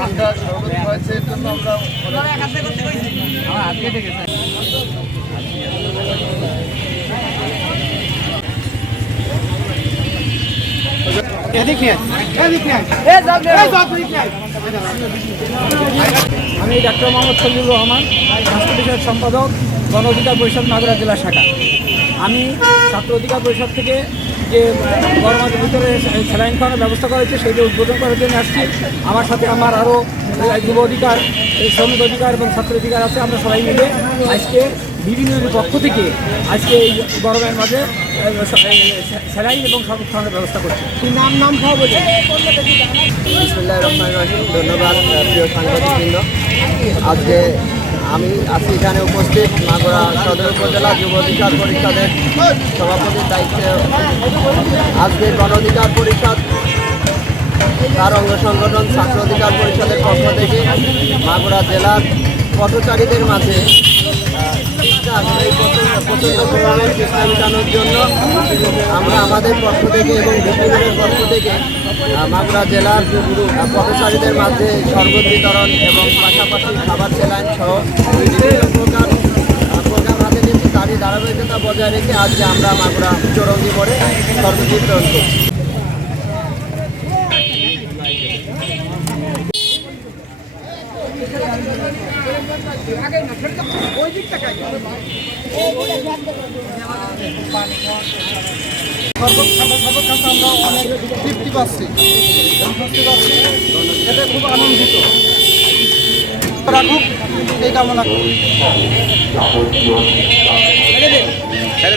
আমরা সর্বত হয়েছে এর জন্য আমরা আমি ডাক্তার মোহাম্মদ খলিলুর রহমান স্বাস্থ্য বিষয়ক সম্পাদক গণ অধিকার পরিষদ মাগুরা জেলা শাখা। আমি ছাত্র অধিকার পরিষদ থেকে যে গরমাদের ভিতরে স্যালাইন খাওয়ানোর ব্যবস্থা করা হয়েছে সেটা উদ্বোধন করার জন্য আসছি। আমার সাথে আমার আরও যুব অধিকার শ্রমিক অধিকার এবং ছাত্র অধিকার আছে আমরা সবাই মিলে আজকে বিভিন্ন পক্ষ থেকে আজকে এই গরমের মাঝে স্যালাইন এবং সর্ব খাওয়ানোর ব্যবস্থা করছি। নাম নাম খাওয়া বলে ধন্যবাদ, প্রিয় সাংবাদিকবৃন্দ। আজকে আমি আছি এখানে উপস্থিত মাগুরা সদর উপজেলা যুব অধিকার পরিষদের সভাপতির দায়িত্বে। আজকে গণ অধিকার পরিষদ, তার অঙ্গ সংগঠন ছাত্র অধিকার পরিষদের পক্ষ থেকে মাগুরা জেলার পথচারীদের মাঝে প্রচণ্ড গরমের চেষ্টা মেটানোর জন্য আমরা আমাদের পক্ষ থেকে এবং বিপিনের পক্ষ থেকে মাগুরা জেলার পথচারীদের মাঝে শরবত বিতরণ এবং পাশাপাশি খাবার সেলাইন সহ বিভিন্ন প্রকার প্রোগ্রাম হাতে নিয়েছি তারই ধারাবাহিকতা বজায় রেখে আজকে আমরা মাগুরা চৌরঙ্গি মোড়ে শরবত বিতরণ করছি সর্বক্ষেত্রে আমরা অনেক তৃপ্তি পাচ্ছি সন্তুষ্টি পাচ্ছি এতে খুব আনন্দিত রাখুক এই কামনা করি ছেড়ে